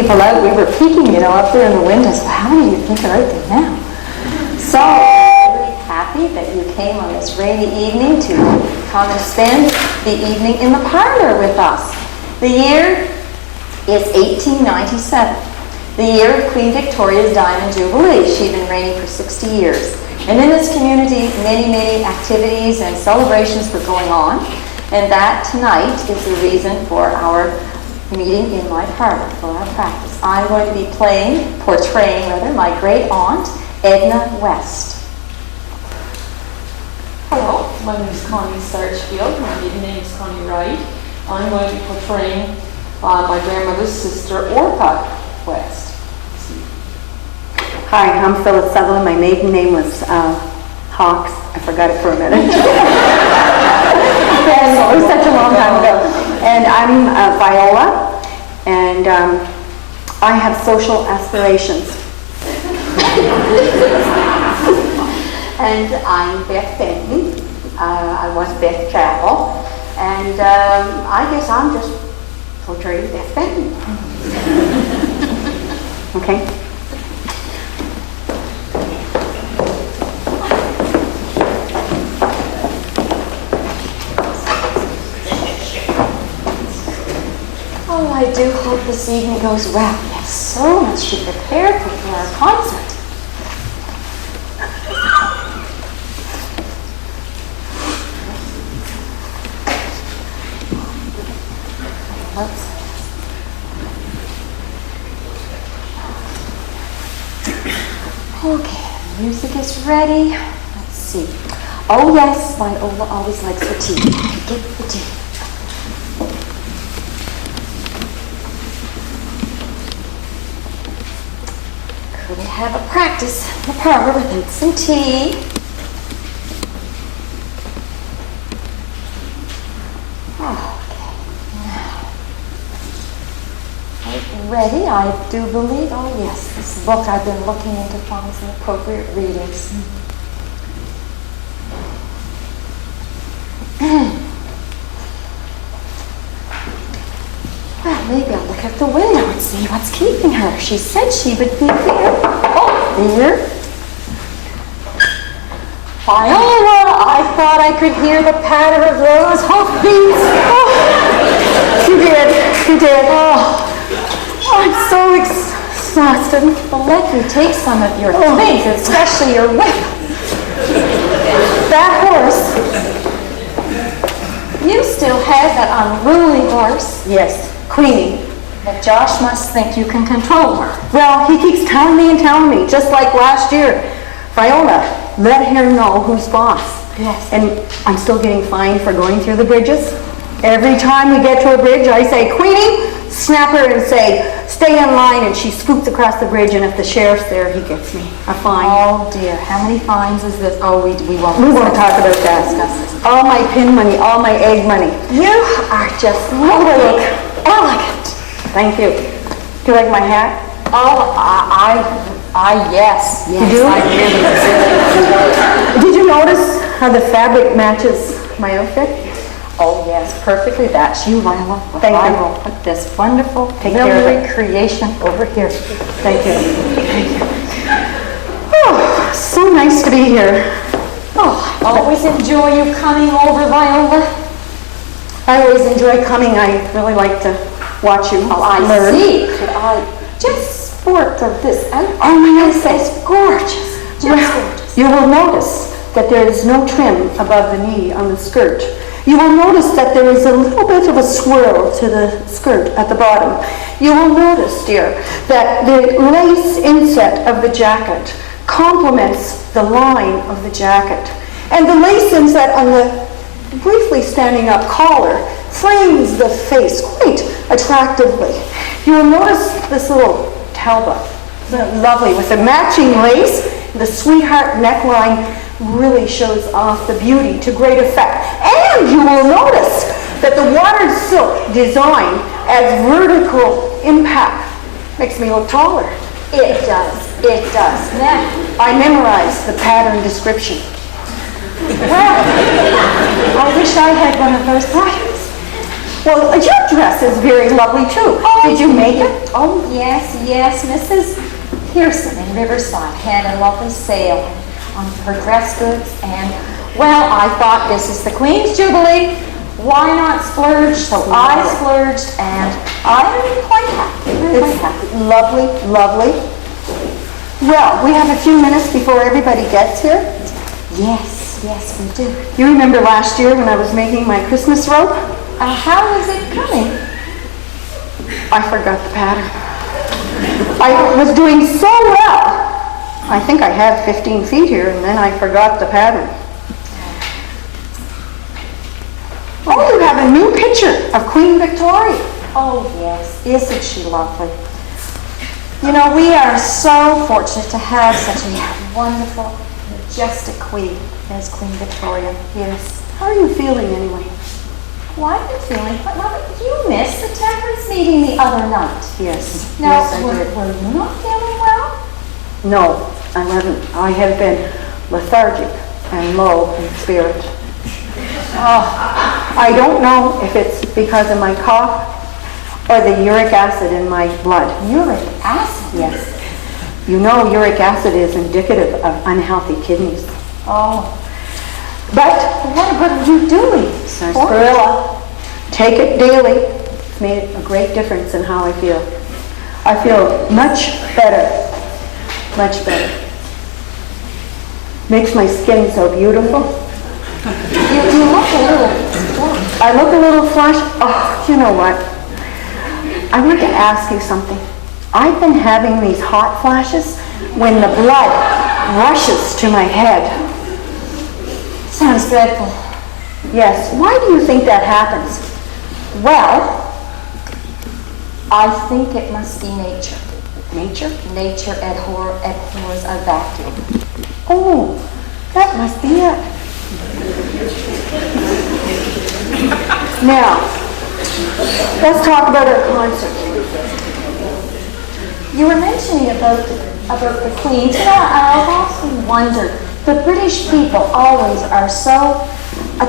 people out. We were peeking, up there in the windows. How many do you think are out there now? So, I'm really happy that you came on this rainy evening to come and spend the evening in the parlor with us. The year is 1897, the year of Queen Victoria's Diamond Jubilee. She'd been reigning for 60 years. And in this community, many activities and celebrations were going on. And that tonight is the reason for our meeting in my parlor, for our practice. I'm going to be portraying my great aunt, Edna West. Hello, my name is Connie Sarchfield. My maiden name is Connie Wright. I'm going to be portraying my grandmother's sister, Orpah West. Hi, I'm Phyllis Sutherland. My maiden name was Hawks. I forgot it for a minute. And it was such a long time ago. And I'm Viola, and I have social aspirations. And I'm Beth Benton. I was Beth Chapel, and I guess I'm just portraying Beth Benton. Okay. Oh, I do hope this evening goes well. We have so much to prepare for our concert. Okay, the music is ready. Let's see. Oh yes, Viola always likes her tea. Get the tea. Couldn't have a practice in the parlor without some tea. Ready, I do believe. Oh yes, this book I've been looking into find some appropriate readings. Well, maybe I'll look out the window and see what's keeping her. She said she would be here. Oh, here. Viola, I thought I could hear the patter of those hoofbeats. Oh, you did. Oh. I'm so exhausted. Well, let me take some of your things, especially your whip. That horse. You still have that unruly horse. Yes, Queenie. But Josh must think you can control her. Well, he keeps telling me, just like last year. Viola, let him know who's boss. Yes. And I'm still getting fined for going through the bridges. Every time we get to a bridge, I say, Queenie, snap her and say, stay in line, and she scoots across the bridge, and if the sheriff's there, he gets me a fine. Oh dear, how many fines is this? Oh, we won't talk about that. Discuss this. All my pin money, all my egg money. You are just looking elegant. Thank you. Do you like my hat? Oh, yes. You do? I really do. Did you notice how the fabric matches my outfit? Oh yes, perfectly. That's you, Viola. Thank you. I will put this wonderful millinery creation over here. Thank you. Oh, so nice to be here. Oh, I always enjoy you coming over, Viola. I always enjoy coming. I really like to watch you Oh, I learn. see. Could I just sport of this out? Oh my goodness, It's gorgeous. Just gorgeous. You will notice that there is no trim above the knee on the skirt. You will notice that there is a little bit of a swirl to the skirt at the bottom. You will notice, dear, that the lace inset of the jacket complements the line of the jacket. And the lace inset on the briefly standing up collar frames the face quite attractively. You will notice this little talbot. Isn't it lovely? With the matching lace, the sweetheart neckline really shows off the beauty to great effect. And you will notice that the watered silk design adds vertical impact. Makes me look taller. It does. It does. Now, I memorized the pattern description. well, I wish I had one of those patterns. Well, your dress is very lovely too. Did you make it? Oh, yes, yes. Mrs. Pearson in Riverside had a lovely sale on her dress goods, and, well, I thought this is the Queen's Jubilee. Why not splurge? So I splurged, and I'm quite happy. Really It's happy. lovely, lovely. Well, we have a few minutes before everybody gets here. Yes, yes, we do. You remember last year when I was making my Christmas robe? How is it coming? I forgot the pattern. I was doing so well. I think I had 15 feet here, and then I forgot the pattern. Oh, you have a new picture of Queen Victoria. Oh, yes. Isn't she lovely? You know, we are so fortunate to have such a wonderful, majestic queen as Queen Victoria. Yes. How are you feeling anyway? Why are you feeling? Well, you missed the temperance meeting the other night. Yes. Now, Yes, I were did. you not feeling well? No, I wasn't. I have been lethargic and low in spirit. I don't know if it's because of my cough or the uric acid in my blood. Uric acid? Yes. You know uric acid is indicative of unhealthy kidneys. Oh. But What are you doing? sarsaparilla, take it daily. It's made a great difference in how I feel. I feel much better. Much better. Makes my skin so beautiful. You look a little flushed. I look a little flushed. Oh, you know what? I want to ask you something. I've been having these hot flashes when the blood rushes to my head. Sounds dreadful. Yes. Why do you think that happens? Well, I think it must be nature. Nature? Nature abhors a vacuum. Oh, that must be it. Now, let's talk about our concert. You were mentioning about the Queen. You know, I've often wondered, the British people always are so,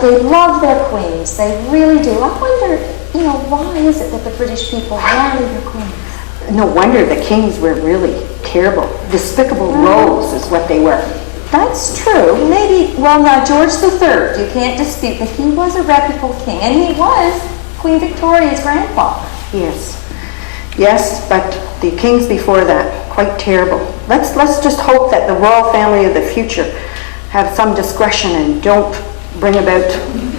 they love their queens. They really do. I wonder, you know, why is it that the British people rally their queens? No wonder the kings were really terrible. Despicable rogues is what they were. That's true. Maybe, well, now, George III, you can't dispute that he was a reputable king, and he was Queen Victoria's grandfather. Yes. Yes, but the kings before that, quite terrible. Let's just hope that the royal family of the future have some discretion and don't bring about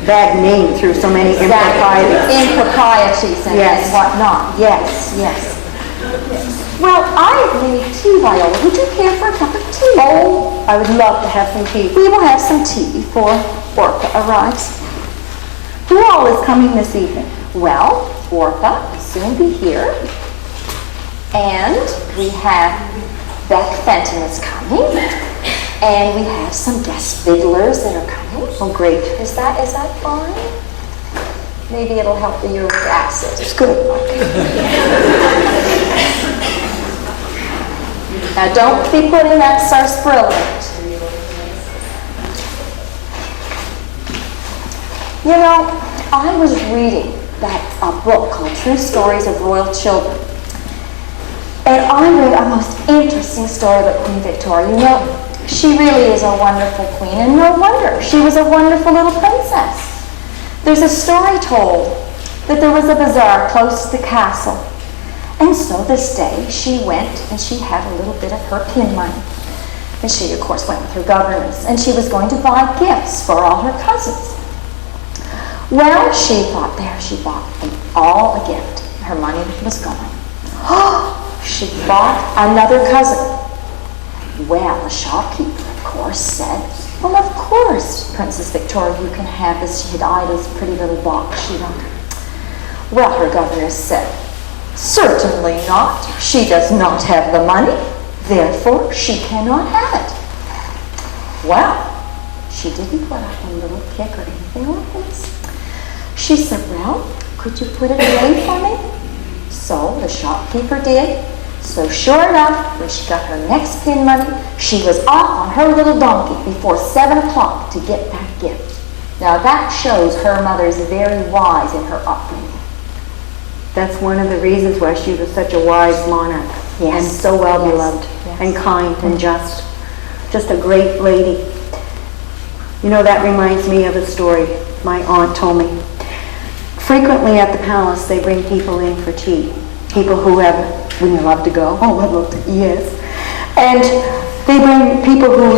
bad name through so many improprieties. Improprieties and, Yes. and whatnot. Yes, yes. Well, I made tea, Viola. Would you care for a cup of tea? Oh, I would love to have some tea. We will have some tea before Orca arrives. Who all is coming this evening? Well, Orca will soon be here. And we have Beth Fenton is coming. And we have some guest fiddlers that are coming. Oh, great. Is that fine? Maybe it'll help the uric acid. It's good. Now, don't be putting that sarsaparilla in it. You know, I was reading a book called True Stories of Royal Children. And I read a most interesting story about Queen Victoria. You know, she really is a wonderful queen, and no wonder. She was a wonderful little princess. There's a story told that there was a bazaar close to the castle. And so this day she went and she had a little bit of her pin money. And she, of course, went with her governess. And she was going to buy gifts for all her cousins. Well, she thought she bought them all a gift. Her money was gone. She bought another cousin. Well, the shopkeeper, of course, said, well, of course, Princess Victoria, you can have this. She had eyed this pretty little box, you know. Well, her governess said, certainly not. She does not have the money. Therefore, she cannot have it. Well, she didn't put up a little kick or anything like this. She said, well, could you put it away for me? So the shopkeeper did. So sure enough, when she got her next pin money, she was off on her little donkey before 7 o'clock to get that gift. Now that shows her mother's very wise in her upbringing. That's one of the reasons why she was such a wise monarch. Yes. And so well Yes. beloved, Yes. and kind and just. Just a great lady. You know, that reminds me of a story my aunt told me. Frequently at the palace, they bring people in for tea. People who have, wouldn't you love to go? Oh, I'd love to, yes. And they bring people who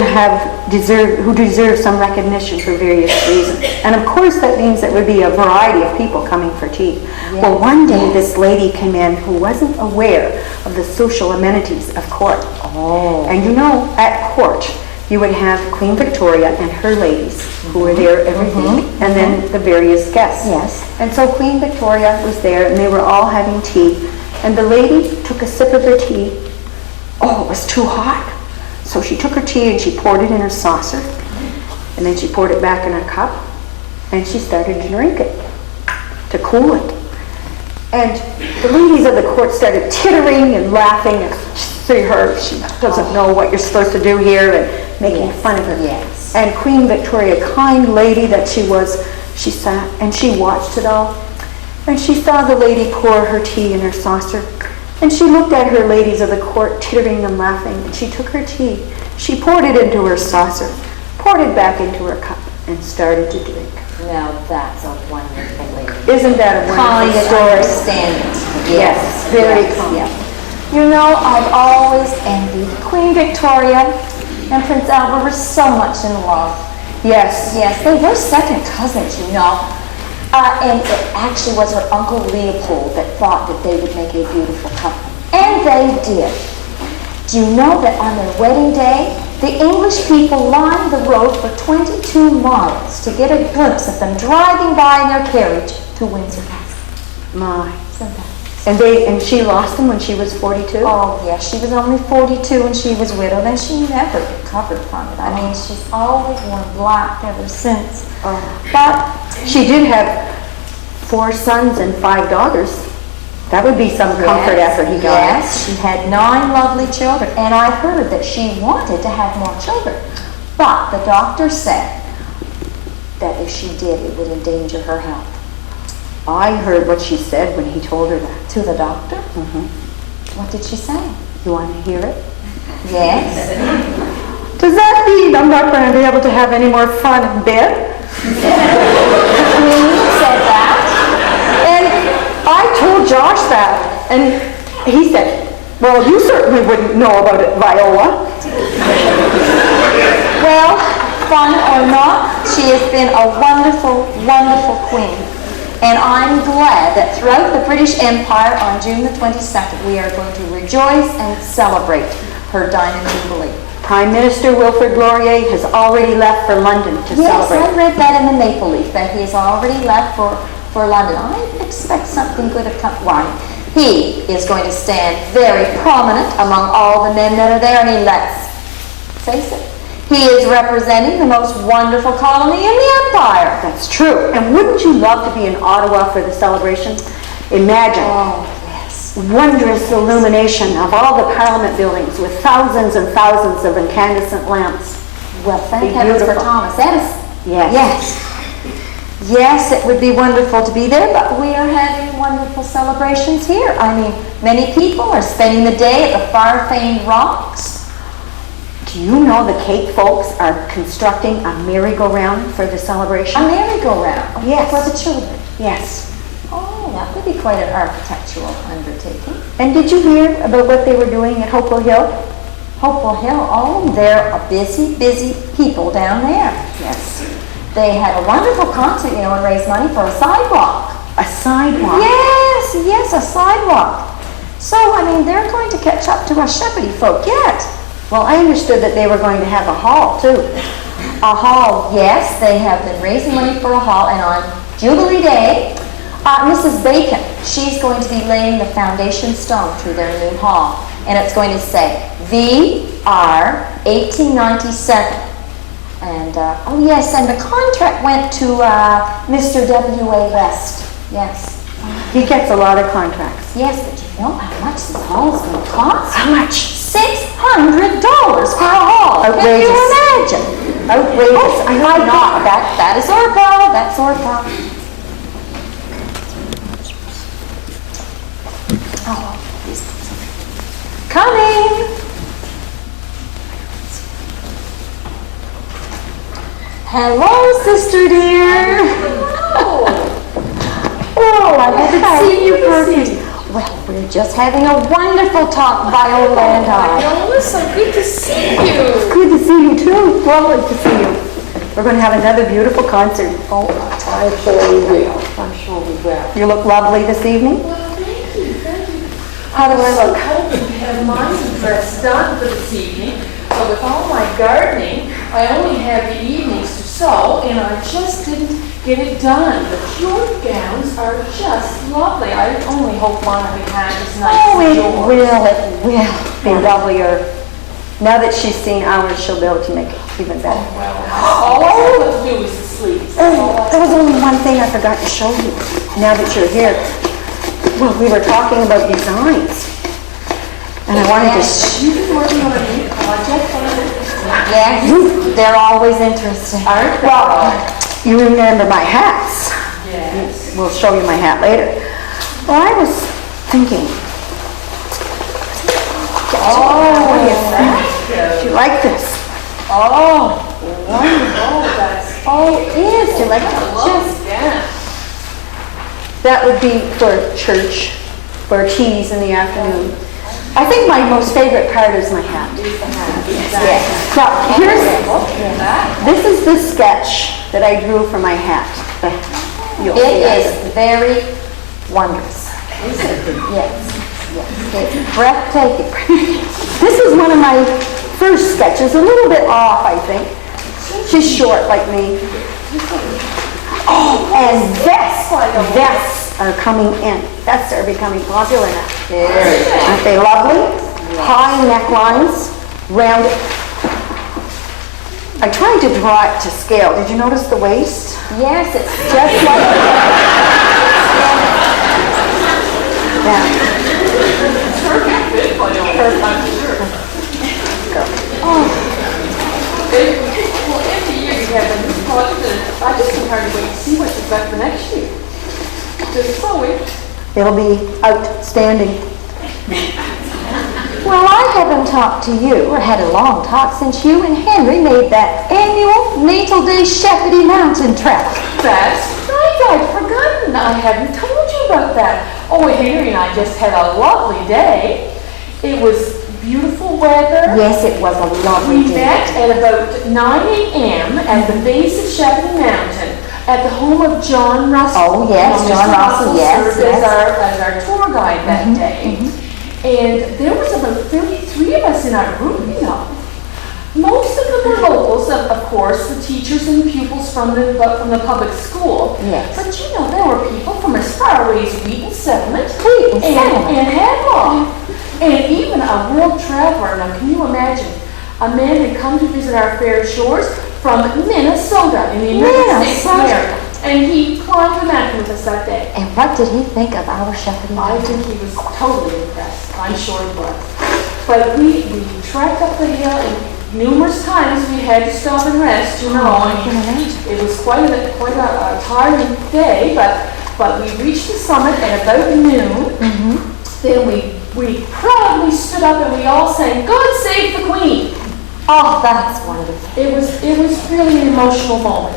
deserve some recognition for various reasons. And of course, that means there would be a variety of people coming for tea. Yes. Well, one day this lady came in who wasn't aware of the social amenities of court. Oh. And you know, at court, you would have Queen Victoria and her ladies who were there every week, and then the various guests. Yes. And so Queen Victoria was there, and they were all having tea. And the lady took a sip of her tea. Oh, it was too hot. So she took her tea and she poured it in her saucer. And then she poured it back in her cup. And she started to drink it, to cool it. And the ladies of the court started tittering and laughing. And see her, she doesn't know what you're supposed to do here, and making fun of her. Yes. And Queen Victoria, kind lady that she was, she sat and she watched it all. And she saw the lady pour her tea in her saucer. And she looked at her ladies of the court tittering and laughing. And she took her tea. She poured it into her saucer, poured it back into her cup, and started to drink. Now that's a wonderful lady. Isn't that a Kind wonderful and story? understanding. Yes, very kind. Yeah. You know, I've always envied Queen Victoria and Prince Albert were so much in love. Yes. Yes, they were second cousins, you know. And it actually was her Uncle Leopold that thought that they would make a beautiful couple. And they did. Do you know that on their wedding day, the English people lined the road for 22 miles to get a glimpse of them driving by in their carriage to Windsor Castle? My. Isn't that? And she lost him when she was 42? Oh, yes, she was only 42 when she was widowed, and she never recovered from it. I mean, she's always worn black ever since. Oh. But She did have 4 sons and 5 daughters. That would be some comfort after he died. yes, she had 9 lovely children, and I heard that she wanted to have more children. But the doctor said that if she did, it would endanger her health. I heard what she said when he told her that. To the doctor? Mm-hmm. What did she say? You want to hear it? Yes. Does that mean I'm not going to be able to have any more fun in bed? The Queen said that. And I told Josh that, and he said, well, you certainly wouldn't know about it, Viola. Well, fun or not, she has been a wonderful, wonderful queen. And I'm glad that throughout the British Empire on June the 22nd, we are going to rejoice and celebrate her Diamond Jubilee. Prime Minister Wilfrid Laurier has already left for London to Yes, celebrate. I read that in the Maple Leaf, that he has already left for London. I expect something good to come. Why? He is going to stand very prominent among all the men that are there, and let's face it, he is representing the most wonderful colony in the empire. That's true. And wouldn't you love to be in Ottawa for the celebration? Imagine. Oh, yes. Wondrous illumination of all the Parliament buildings with thousands and thousands of incandescent lamps. Well, thank Be heavens for beautiful. Thomas Edison. Yes. Yes. Yes, it would be wonderful to be there, but we are having wonderful celebrations here. I mean, many people are spending the day at the far-famed Rocks. Do you know the Cape folks are constructing a merry-go-round for the celebration? A merry-go-round. Yes. For the children. Yes. Oh, that would be quite an architectural undertaking. And did you hear about what they were doing at Hopewell Hill? Hopewell Hill, oh, they're a busy, busy people down there. Yes. They had a wonderful concert, you know, and raised money for a sidewalk. A sidewalk. Yes, yes, a sidewalk. So, I mean, they're going to catch up to us Shepherdie folk yet. Well, I understood that they were going to have a hall, too. A hall, yes, they have been raising money for a hall, and on Jubilee Day, Mrs. Bacon, she's going to be laying the foundation stone to their new hall, and it's going to say, VR 1897. And, oh yes, and the contract went to Mr. W.A. West, yes. He gets a lot of contracts. Yes, but you know how much this hall is going to cost? How much? $600 for a hall. Outrageous. Can you imagine? Outrageous. Oh, I hope not. That is Orpah. That's Orpah. coming. Hello, sister dear. Oh, I haven't seen you for... Well, we're just having a wonderful talk, Viola and I. Viola, so good to see you. Good to see you too. Lovely to see you. We're going to have another beautiful concert. Oh, I'm sure we will. I'm sure we will. You look lovely this evening. Well, thank you, thank you. How do I I'm look? hoping to have mine dress done for this evening, but with all my gardening, I only have the evenings to sew, and I just didn't get it done. But your gowns are just lovely. I only hope mine will be half as nice Oh, as it yours. will be lovelier. Now that she's seen ours, she'll be able to make it even better. All I have to do is the sleeves. Oh, there was only one thing I forgot to show you, now that you're here. Well, we were talking about designs, and I wanted to You've been working on a new project, Yes, they're always interesting. aren't they? Well, you remember my hats. Yes. We'll show you my hat later. Well, I was thinking, what do you think? Do you like this? Oh, wonderful. That's Oh, yes, you like just yeah. That would be for church, for teas in the afternoon. I think my most favorite part is my hat. Yes. Now, this is the sketch that I drew for my hat. You'll see It that. is very wondrous. Is it? Yes, yes, it's breathtaking. This is one of my first sketches, a little bit off, I think. She's short like me. Oh, and vests are coming in. Vests are becoming popular now. Aren't they lovely? High necklines, rounded. I tried to draw it to scale. Did you notice the waist? Yes, it's Just like that. Perfect. I'm sure. Well, every year you have a new project, and I just can't hardly wait to see what you've got for next year. Just sewing. It'll be outstanding. Well, I haven't talked to you or had a long talk since you and Henry made that annual Natal Day Shepherding Mountain trek. That's right. I'd forgotten. I hadn't told you about that. Oh, Henry and I just had a lovely day. It was beautiful weather. Yes, it was a lovely We day. met at about 9 a.m. at the base of Shepherding Mountain at the home of John Russell. Oh, yes, Now, John Mr. Russell, yes, served yes. as our tour guide that day. And there was about 33 of us in our group, you know. Most of them were locals, of course, the teachers and pupils from the public school. Yes. But you know, there were people from as far away as Wheaton Settlement Wheaton Settlement. and Hadlaw. And even a world traveler. Now, can you imagine? A man had come to visit our fair shores from Minnesota in the United States of America. And he climbed the mountain with us that day. And what did he think of our shepherding I mountain? think he was totally impressed. I'm sure he was. But we trekked up the hill, and numerous times we had to stop and rest, you know. I can imagine. It was quite a tiring day, but we reached the summit at about noon. Then we proudly stood up and we all sang, "God Save the Queen." Oh, that's wonderful. It was really an emotional moment.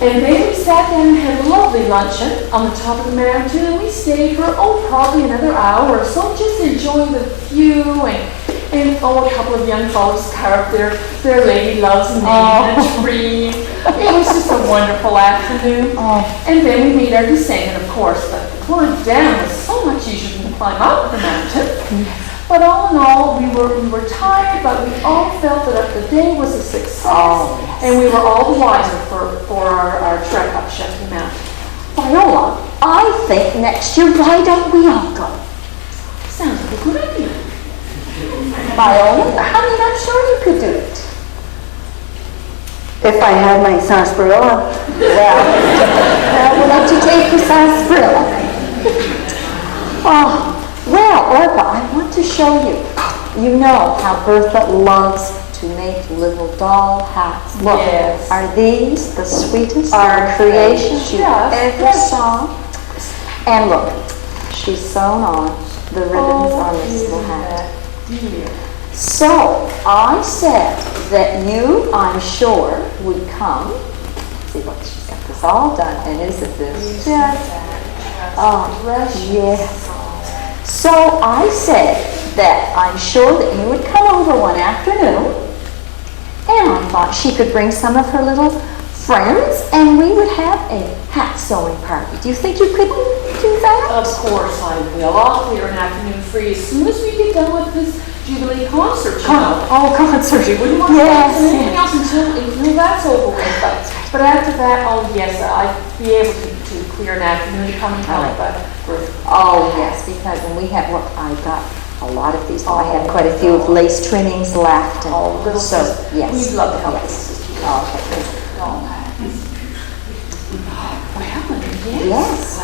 And then we sat down and had a lovely luncheon on the top of the mountain, and we stayed for, probably another hour or so, just enjoying the view, and a couple of young fellows carved their lady love's name in a tree. It was just a wonderful afternoon. And then we made our descent, and of course, the climb down was so much easier than the climb up the mountain. But all in all, we were tired, but we all felt that the day was a success, and we were all the wiser for our trek up Shepherding Mountain. Viola, I think next year, why don't we all go? Sounds like a good idea. Viola, I'm sure you could do it. If I had my sarsaparilla. We'll let you take your sarsaparilla. Oh, well, Orpha, I want to show you. You know how Bertha loves to make little doll hats. Look, Yes. are these the sweetest Aren't little they creations you just ever precious? saw? And look, she's sewn on the ribbons on this little hat. dear. So I said that you, I'm sure, would come. See, what, she's got this all done, and isn't this just, oh, yes. So I said that I'm sure that you would come over one afternoon, and I thought she could bring some of her little friends, and we would have a hat sewing party. Do you think you could do that? Of course I will. I'll clear an afternoon for you as soon as we get done with this Jubilee concert, you know. Oh, concert. You wouldn't want to Yes, do anything else until that's over with. But after that, oh yes, I'd be able to clear an afternoon to come and help. Oh, yes, because when we have, well, I got a lot of these. I have quite a few of lace trimmings left. And Oh, little so, sis, yes. we'd love to help Yes. this. Okay. Yes.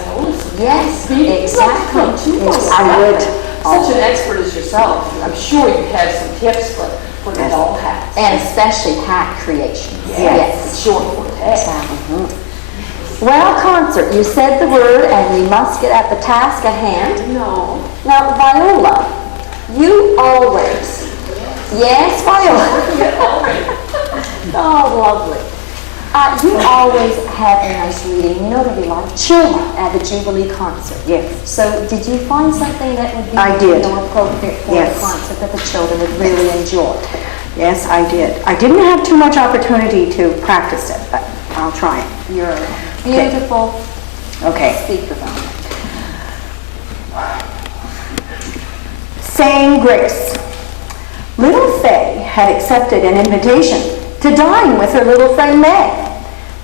Yes, exactly. I would. Such an expert as yourself, I'm sure you have some tips for the doll hats. And especially hat creation. Yes, sure for that. Exactly. Well, concert, you said the word and we must get at the task at hand. No. Now, Viola, you always, yes, Viola. Oh, lovely. You always have a nice reading. You know, there'll be a lot of children at the Jubilee concert. Yes. So did you find something that would be I did. appropriate for Yes. the concert that the children would really enjoy? Yes, I did. I didn't have too much opportunity to practice it, but I'll try it. You're a beautiful Okay. speaker. Saying grace. Little Fay had accepted an invitation to dine with her little friend Meg.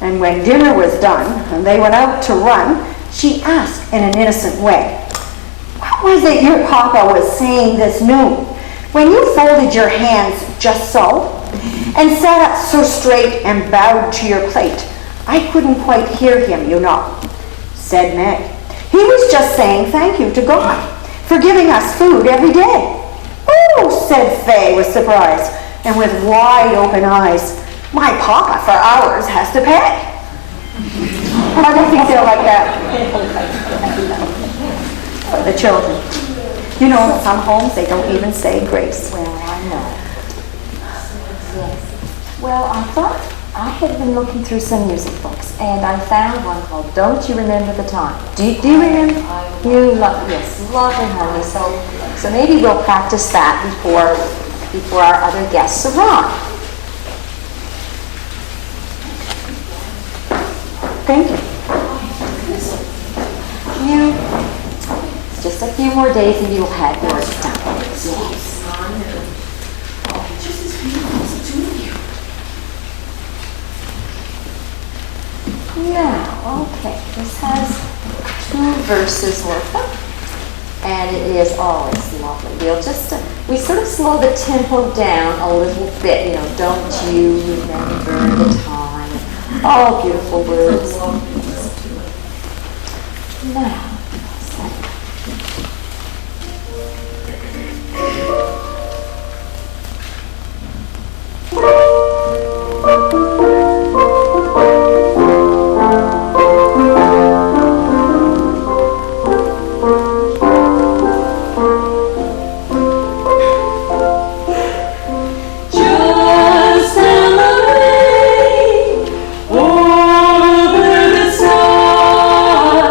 And when dinner was done and they went out to run, she asked in an innocent way, "What was it your papa was saying this noon when you folded your hands just so and sat up so straight and bowed to your plate? I couldn't quite hear him, you know," said Meg. "He was just saying thank you to God for giving us food every day." "Oh," said Fay with surprise and with wide open eyes, "My papa for ours has to pay." How do you think they'll like that? The children. You know, in some homes they don't even say grace. Well, I know. Yes. Well, I thought I had been looking through some music books, and I found one called "Don't You Remember the Time." Do you remember? You love, yes, lovely, honey. So maybe we'll practice that before our other guests arrive. Thank you. Just a few more days and you'll have yours done. Yes. Just as beautiful as the two of you. Now, okay, this has 2 verses worth of, and it is, oh, it's lovely. We sort of slow the tempo down a little bit, you know, don't you remember the time? Oh, beautiful words. Now, Just in the rain, over the sky,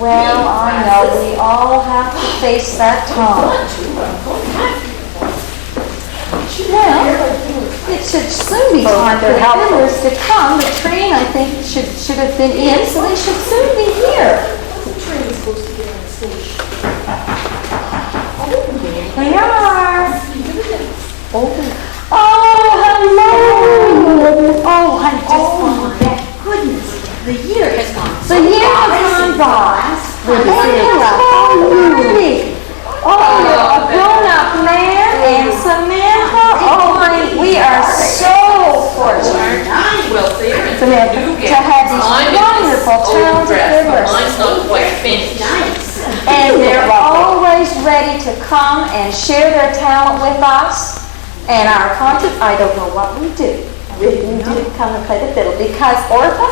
Well, I know, we all have to face that time. Well, it should soon be time for the fiddlers to come. The train, I think, should have been in, so they should soon be here. The train is supposed to get on the station. They are. Oh, hello. Oh, honey, Oh, my goodness, the year has gone. the year has gone by. Good to see you. Oh, you're a grown-up man and Samantha. Oh, honey, we are so fortunate to have these wonderful, talented fiddlers. Mine's not quite finished. Nice. And they're always ready to come and share their talent with us. And our concert, I don't know what we do if you didn't come and play the fiddle, because Orpha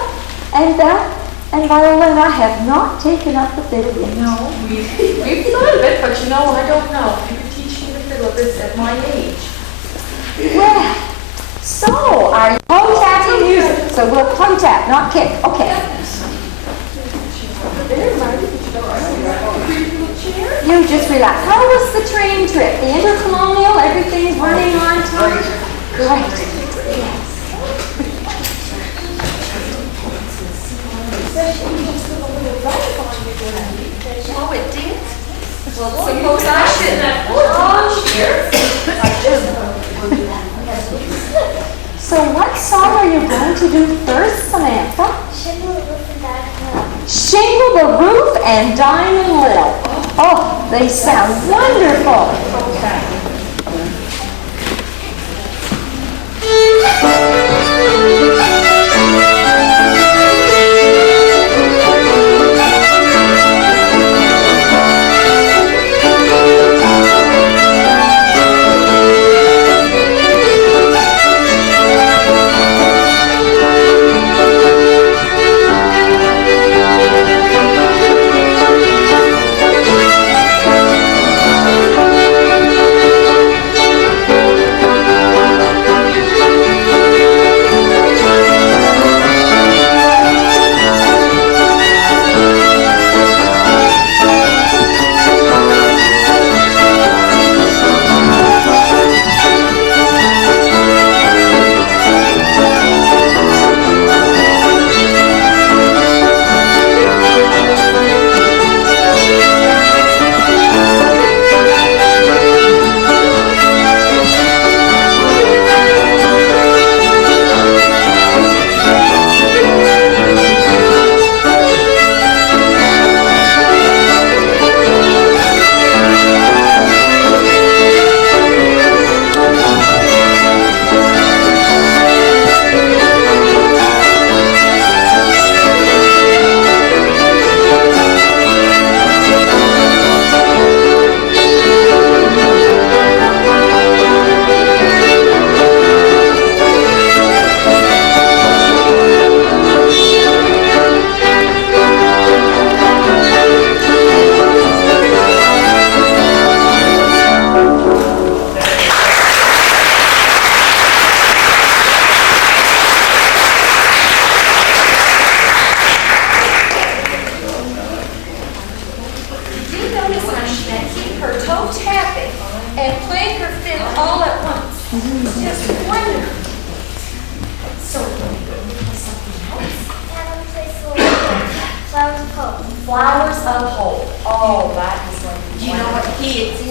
and Beth and Viola and I have not taken up the fiddle yet. No, we've thought of it, but you know, I don't know. You could teach me the fiddle this at my age. Well, so are you toe tapping music? So we'll toe tap, not kick. Okay. You just relax. How was the train trip? The intercolonial, everything's running on time? Great. Yes. Oh, it did? Well, suppose I shouldn't have watched here. So what song are you going to do first, Samantha? Shingle the Roof and Diamond Lil. Oh, they sound wonderful. Flowers of Hope. Oh, that is like. Do you know what key it's in?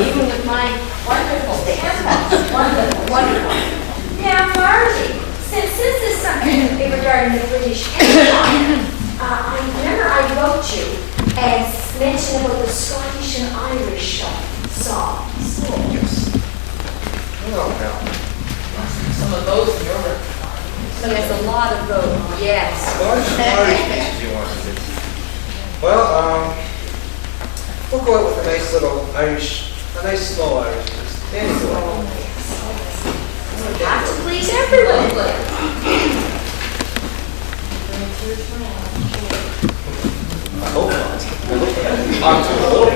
even with my wonderful temper. Wonderful, wonderful. Now, Margie, since this is something regarding the British Empire, I remember I wrote you and mentioned about the Scottish and Irish songs. Yes. Well, now, Some of those in your repertoire. There's a lot of those, yes. Irish pieces you want to do. Well, we'll go out with a nice little Irish, a nice slow Irish piece. Danny boy. Have to please everyone. I hope not. I hope not. I'm too old.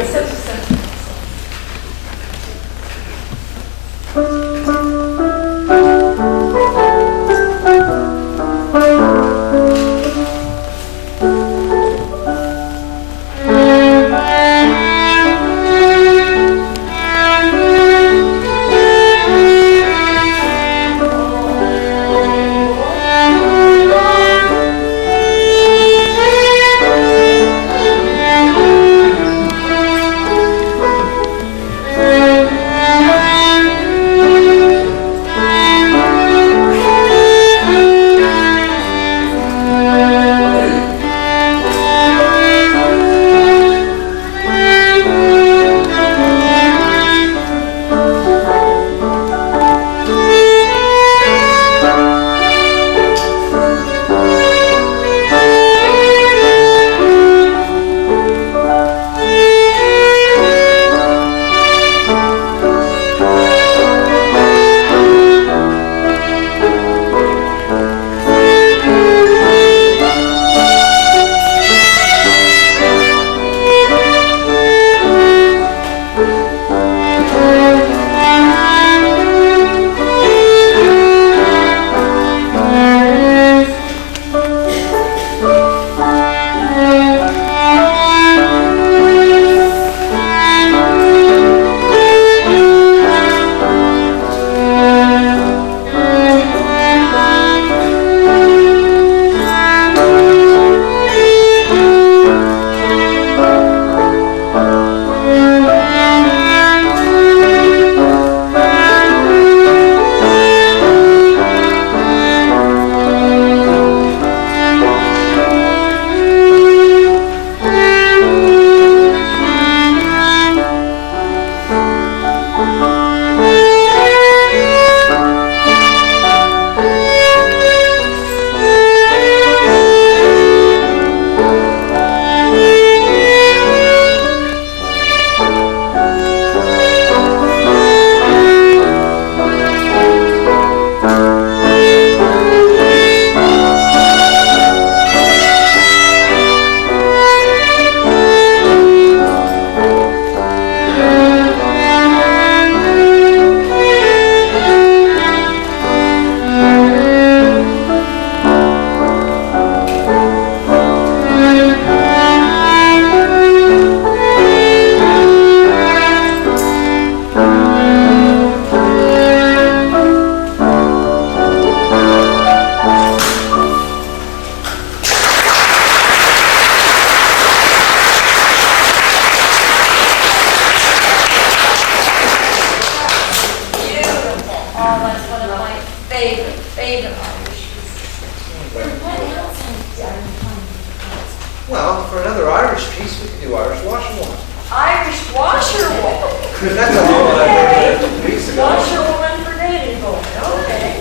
Well, for another Irish piece, we could do Irish washerwoman. Irish washerwoman. That's a whole other piece ago. Washerwoman for dating boy, okay.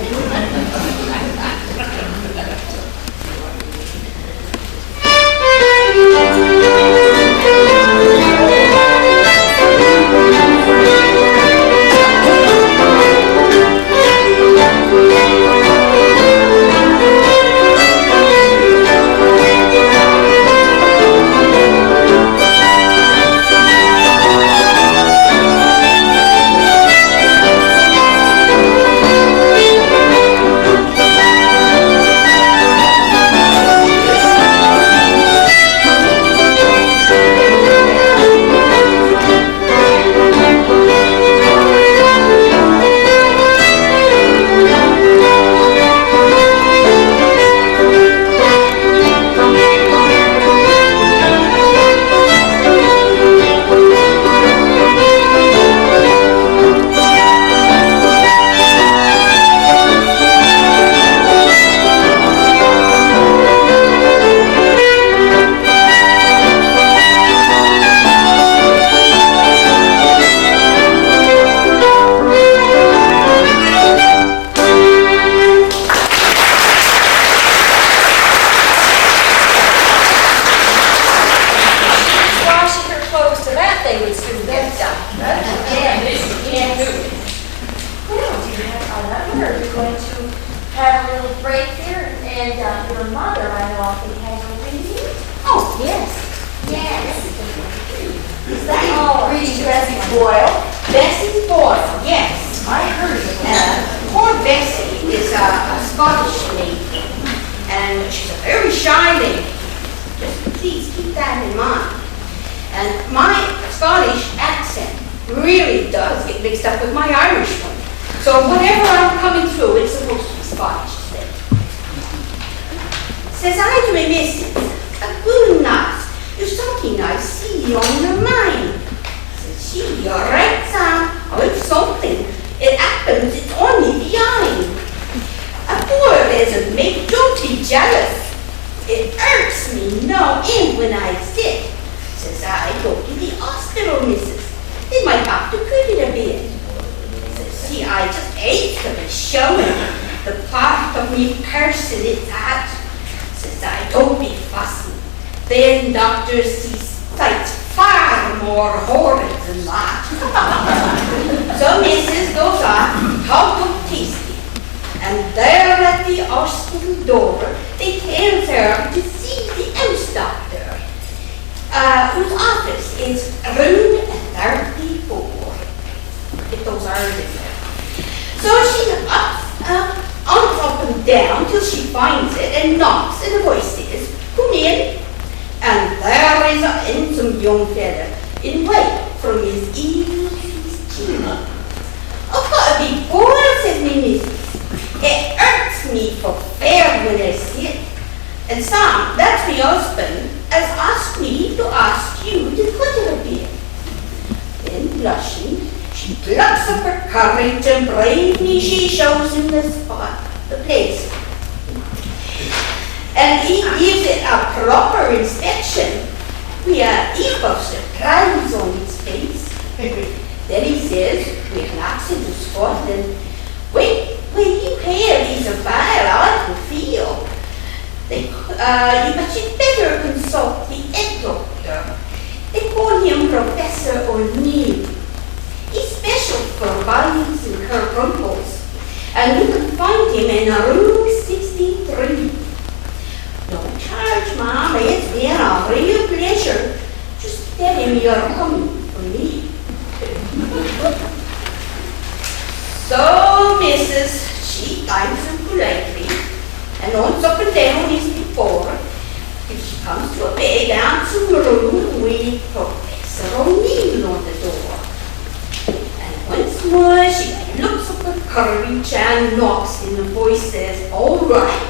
Boyle. Bessie Boyle, yes, I heard of her. Poor Bessie is a Scottish lady, and she's a very shy lady. Just please keep that in mind. And my Scottish accent really does get mixed up with my Irish one. So whenever I'm coming through, it's supposed to be Scottish today. Says I to my missus, a good night. There's something I see on your mind. Says she, you're right, Sam. Oh, it's something. It happens, it's only behind. A poor doesn't make Jody jealous. It hurts me no end when I sit. Says I, go to the hospital, missus. They might have to cut it a bit. Says she, I just hate to be showing the part of me person it's at. Says I, don't be fussy. Then doctors see sights far more horrid than that. So missus goes on, talk of tasty. And there at the hospital door, they tells her to see the house doctor, whose office is room 34. Get those R's in there. So she up and down till she finds it and knocks, and the voice says, come in. And there is a handsome young fella in white from his ears to his chin. I've got a big boil, says me missus. It hurts me for fair when I see it. And Sam, that's me husband, has asked me to ask you to cut it a bit. Then blushing, she plucks up her courage and bravely she shows him the spot, the place. And he gives it a proper inspection with a heap of surprise on his face. Then he says, with an accent of Scotland, wait, when you hear he's a vile, I can feel. But you'd better consult the head doctor. They call him Professor O'Neill. He's special for bodies and carbuncles, and you can find him in room 63. Don't charge, Mom. It's been a real pleasure. Just tell him you're coming for me. So, Mrs., she thanks him politely and runs up and down as before till she comes to a big handsome room with Professor O'Neill on the door. And once more she looks up her courage and knocks, and the voice says, all right.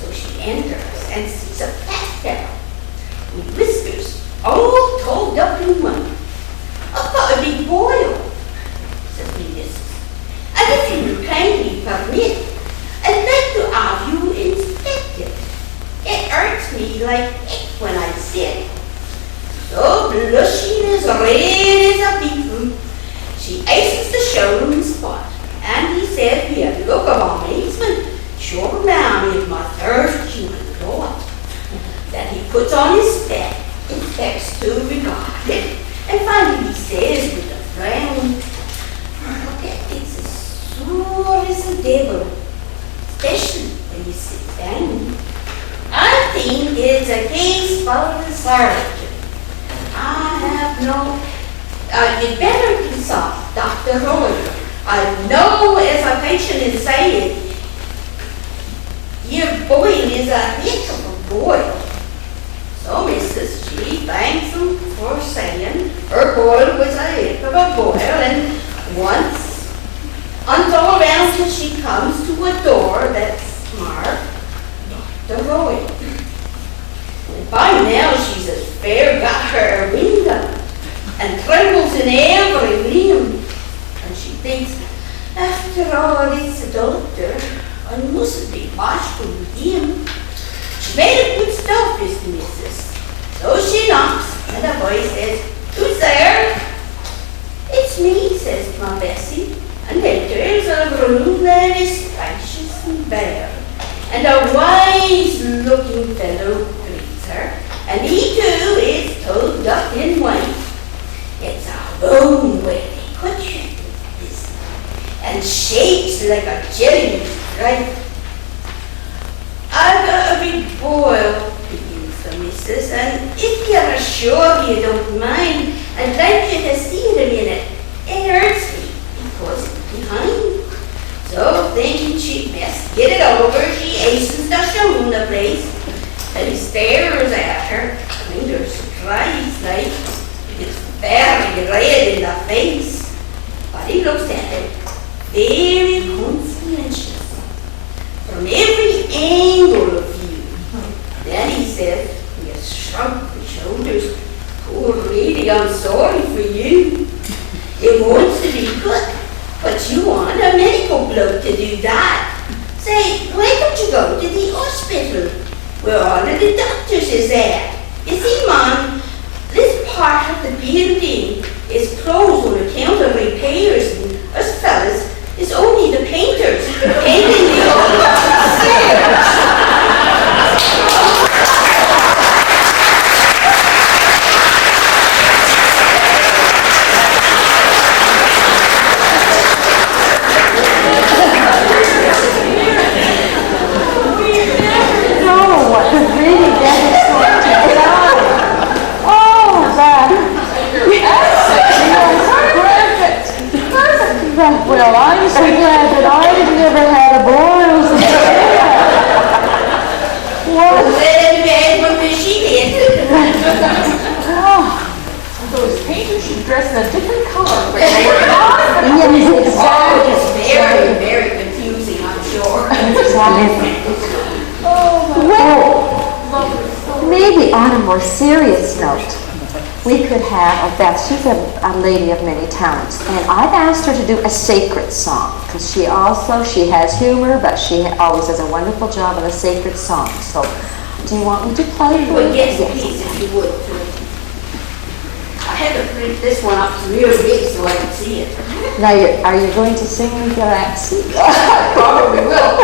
So she enters and sees a fat fellow with whiskers all told up in one. I've got a big boil, says the missus. And if you will kindly permit, I'd like to have you inspected. It hurts me like it when I sit. So blushing as red as a beetroot, she hastens to show him the spot. And he said with a look of amazement, sure ma'am, it's my third human thought. Then he puts on his spec, inspects to regard it, and finally he says with a frown, it's as sure as the devil, especially when you sit down. I think it's a case for the surgeon. I have no, you'd better consult Dr. Royer. I know as a patient is saying, your boil is a heck of a boil. So Mrs. G thanks him for saying her boil was a heck of a boil, and once all around till she comes to a door that's marked Dr. Roy. And by now she's as fair got her window and trembles in every limb. And she thinks, after all, it's a doctor. I mustn't be bashful with him. She made a good stuff, is the missus. So she knocks, and a voice says, who's there? It's me, says my Bessie, and enters a room that is spacious and bare. And a wise-looking fellow greets her, and he too is told up in white. It's a bone where they cut you, this, and shakes like a jelly, right? I've got a big boil, begins the missus, and if you're sure you don't mind, I'd like you to see it a minute. face, but he looks at it very conscientious, from every angle of view. Then he says, with a shrug of his shoulders, "Oh, really, I'm sorry for you. It wants to be good, but you want a medical bloke to do that. Say, why don't you go to the hospital where all of the doctors is at? You see, Mom, this part of the building is closed on account of repairs, and us fellas is only the painters painting the old stairs." Well, I'm so glad that I've never had a boils. Well, then we had one where she did. Those painters should dress in a different color. When they were on. Oh, it's very, very confusing, I'm sure. Well, Lovely. maybe on a more serious note, we could have Beth. She's a lady of many talents, and I've asked her to do a sacred song because she has humor, but she always does a wonderful job on a sacred song. So, do you want me to play for Well, you? yes, please, if you would. I had to print this one up real big so I could see it. Now, are you going to sing with your accent? I probably will.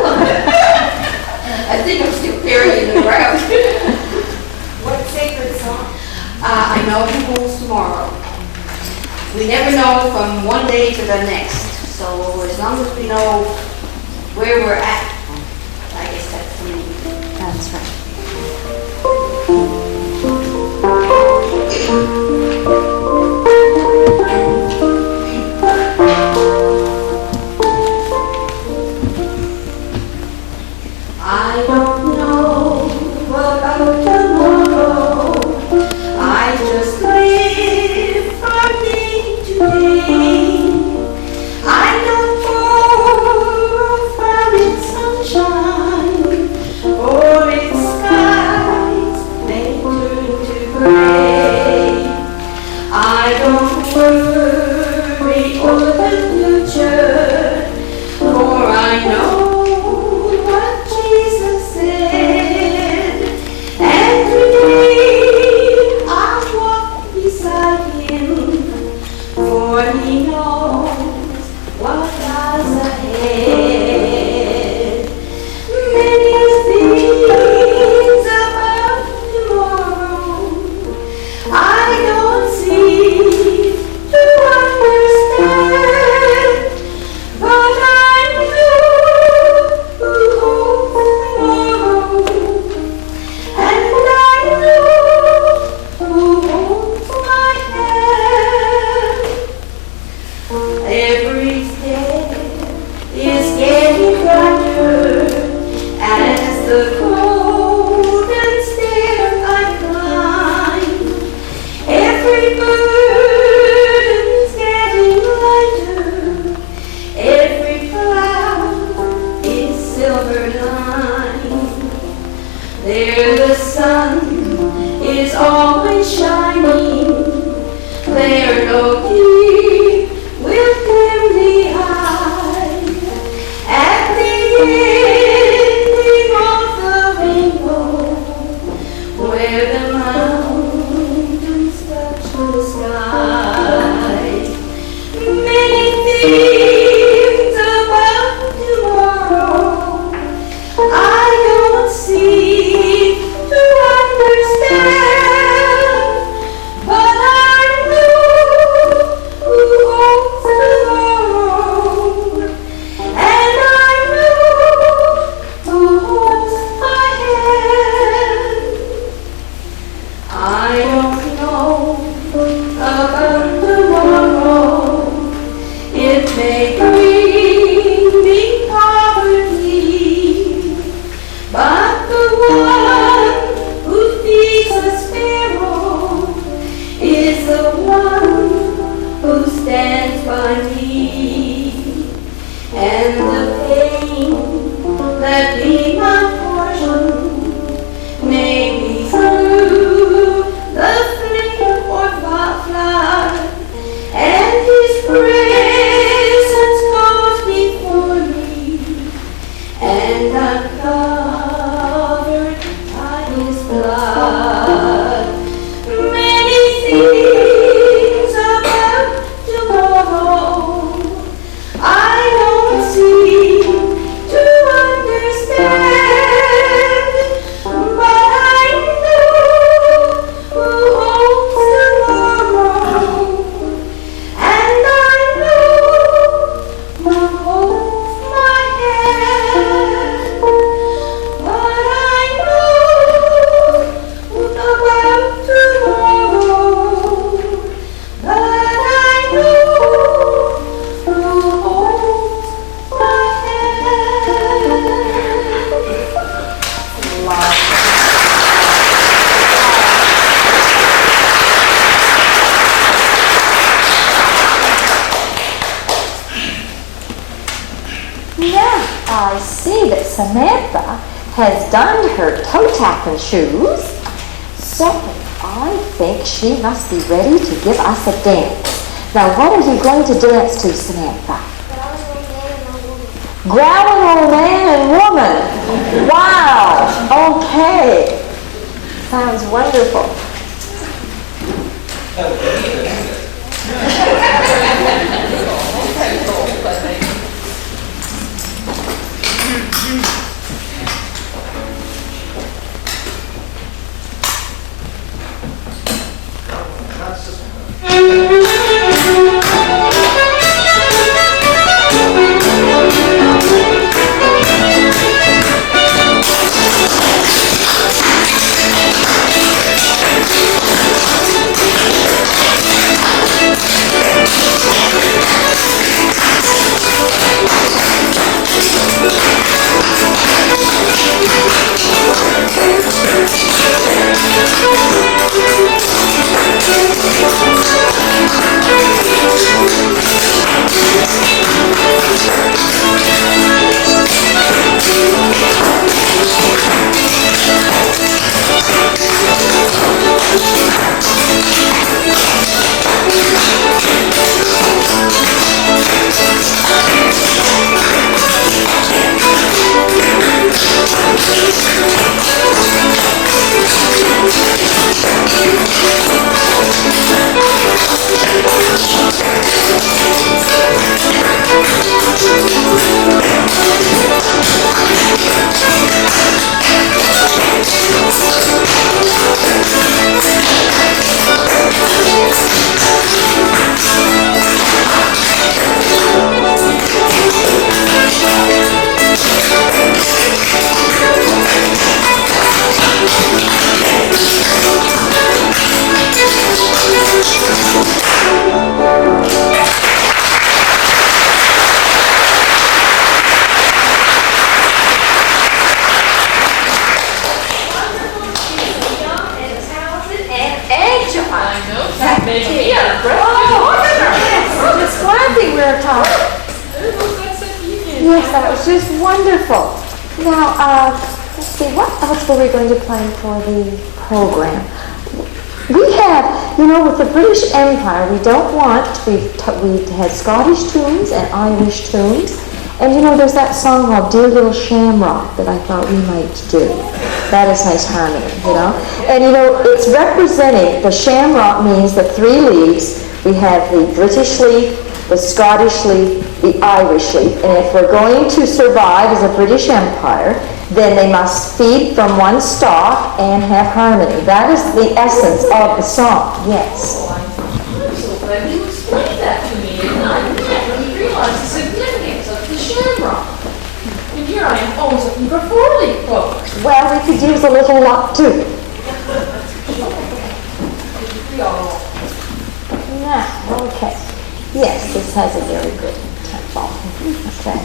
I think I'm still carrying it around. What sacred song? I know who moves tomorrow. We never know from one day to the next. So as long as we know where we're at, I guess that's the meaning. That's right. I don't know about tomorrow. I just live from day to day. I don't pour from its sunshine or its skies may turn to gray. I don't worry over the future, for I know what Jesus said. Every day I walk beside him, for he knows what lies ahead. Many things about tomorrow I don't see to understand, but I know who holds tomorrow, and I know who holds my hand. by me, and the pain that be my portion may be through the flame or firefly, and His presence goes before me, and I'm covered by His blood. Many things about tomorrow I don't seem to understand, but I know who holds tomorrow, and I know who holds my hand, but I know about tomorrow, but I know who holds my Yeah, I see that Samantha has donned her toe-tapping shoes, so I think she must be ready to give us a dance. Now, what are you going to dance to, Samantha? Growling old man and woman. Wow, okay. Sounds wonderful. Yes, that was just wonderful. Now, let's see, what else were we going to play for the program? We have, with the British Empire, we don't want, we had Scottish tunes and Irish tunes. And there's that song called Dear Little Shamrock that I thought we might do. That is nice harmony, And it's representing, the shamrock means the three leaves. We have the British leaf, the Scottish leaf, the Irish leaf. And if we're going to survive as a British Empire, then they must feed from one stalk and have harmony. That is the essence of the song, yes. I'm so glad you explained that to me, and I didn't realize the significance of the shamrock. And here I am always looking for four-leaf clover. Well, we could use a little luck too. Now, okay. Yes, this has a very good tempo. Okay.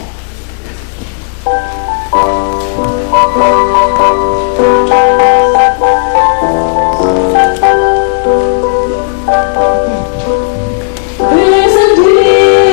There's a dear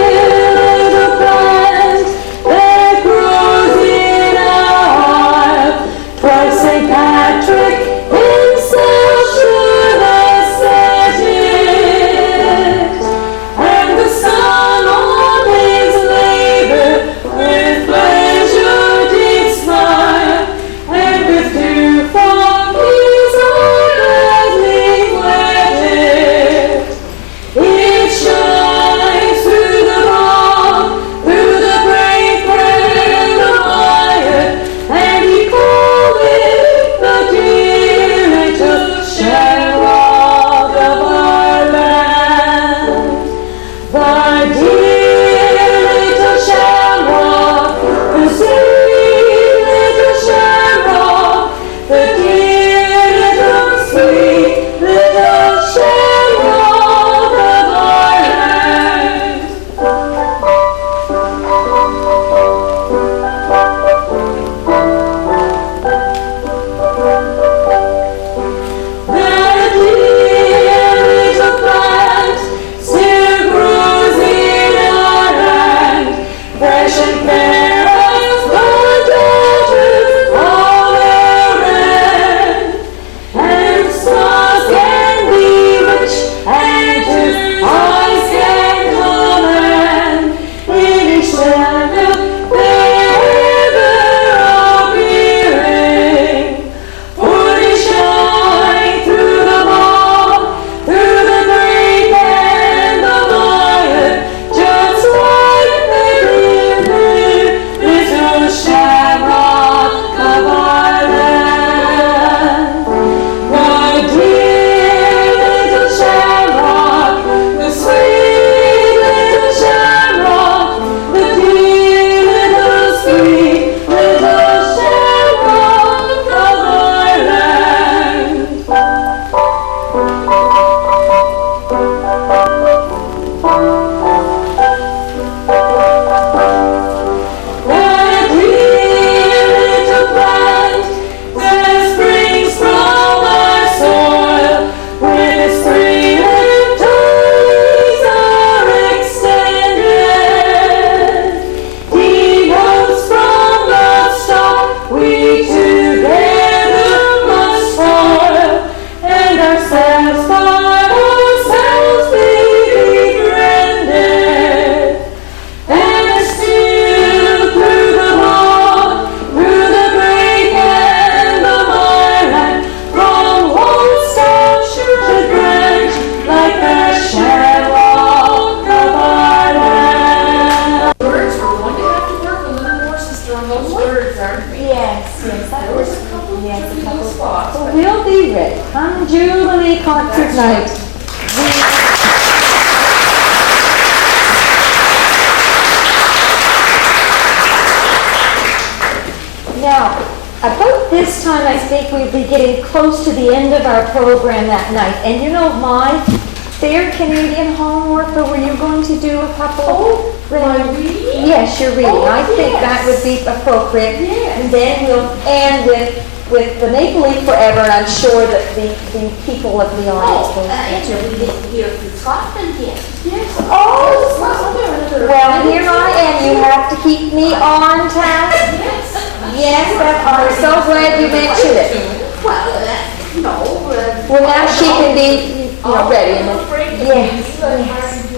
be ready. Come Jubilee concert night. Now, about this time, I think we'll be getting close to the end of our program that night. And you know, my fair Canadian homework, or were you going to do a couple? Oh, my reading? Yes, you're reading. Oh, I think that would be appropriate. Yes. And then we'll end with the Maple Leaf Forever, and I'm sure that the people of the audience Oh, will. Angel, we didn't hear from Scotland yet. Yes. Oh, Another. well, here I am. You have to keep me on task. Yes. Yes, I'm so glad you mentioned it. Well, no, Well, now she can be, ready. Yes, yes.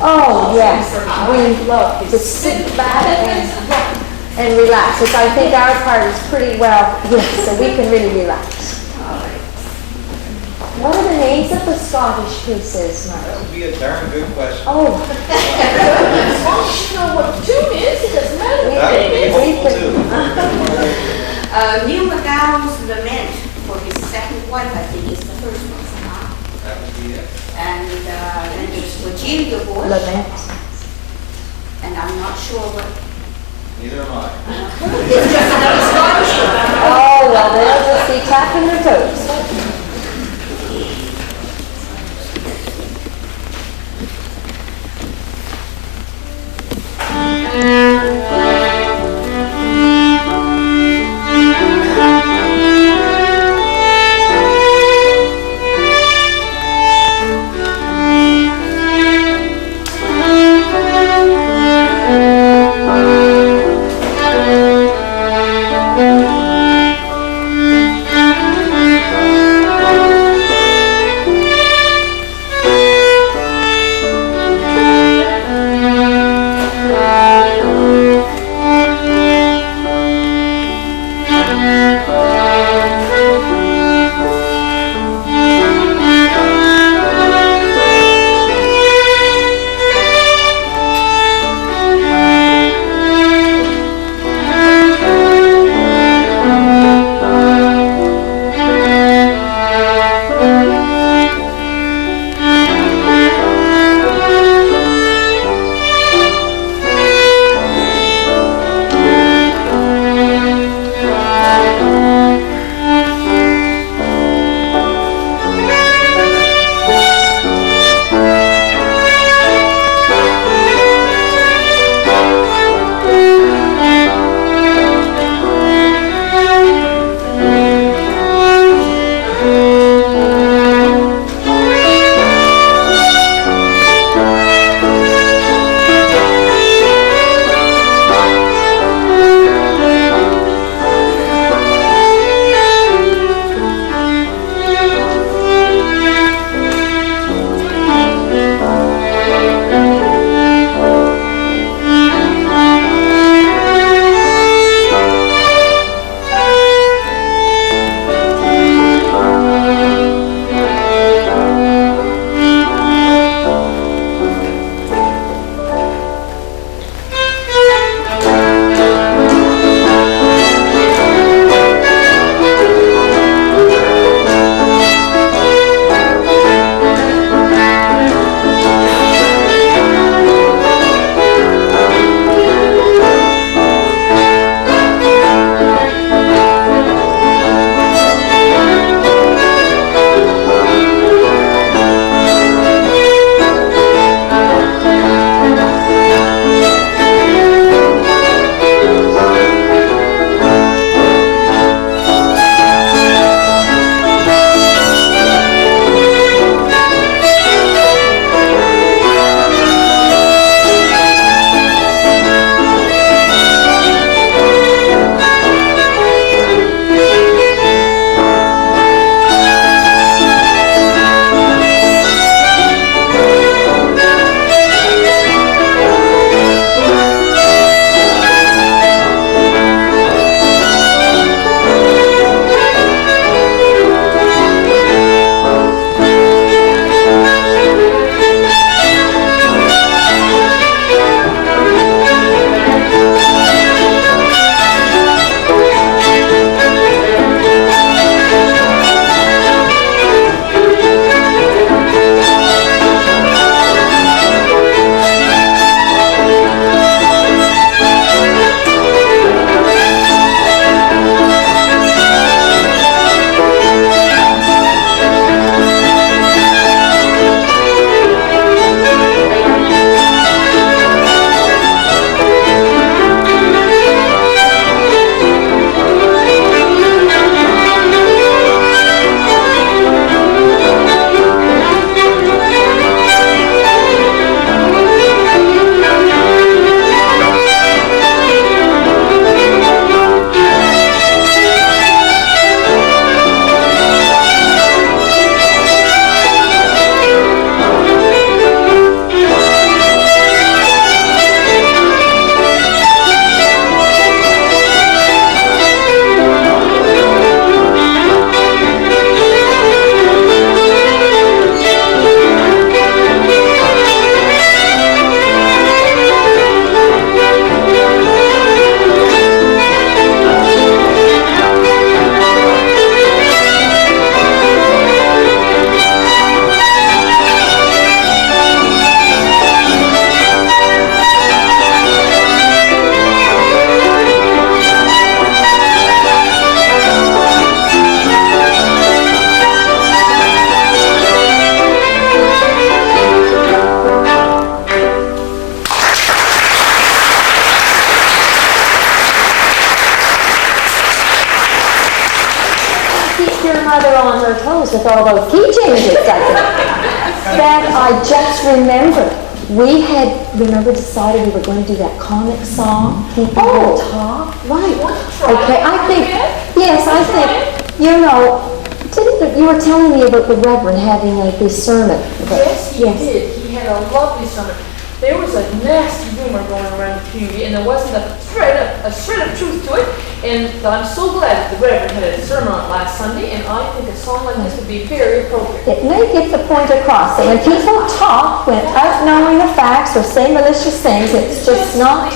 Oh, yes. We love to sit back and relax, which I think our part is pretty well, yes, so we can really relax. What are the names of the Scottish pieces, That Mark? would be a darn good question. Oh, As long as you know what the tune is, it doesn't matter. That would be we helpful can- too. Neil McGowan's Lament for his second wife, I think is the first one, That would be it. and then there's Virginia Bush, lament. and I'm not sure what, Neither am I. it's just another Scottish one. Oh, well, they'll just be tapping their toes. with all those key changes, doesn't it? That I just remembered. We had, decided we were going to do that comic song, People Will Talk. Right. Okay, I think, yes, I think, you were telling me about the Reverend having this sermon. Yes, he did. He had a lovely sermon. There was a nasty rumor going around the community, and there wasn't a shred of truth to it. And I'm so glad that the Reverend had a sermon on it last Sunday, and I think a song like this would be very appropriate. It may get the point across that when people talk without knowing the facts or say malicious things, it's just not.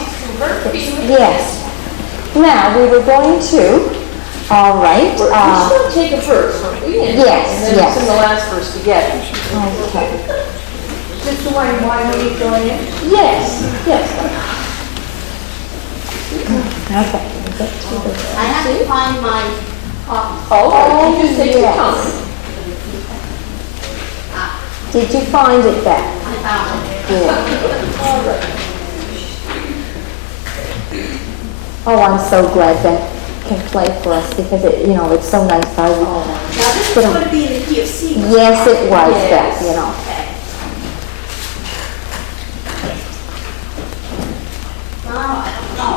Yes. Now, we were going to, all right. We should take a verse, don't we? Yes, and then yes. sing the last verse together. Okay. Just the one, why we going in? Yes, yes. Okay. Get to the- I have to find my copy. Oh, you just take your yes. time. Did you find it back? I found it. Yeah. All right. Oh, I'm so glad that can play for us because it's so nice. Now, this is going to be in the key of C. Yes, it was Yes. that, Okay. I don't know.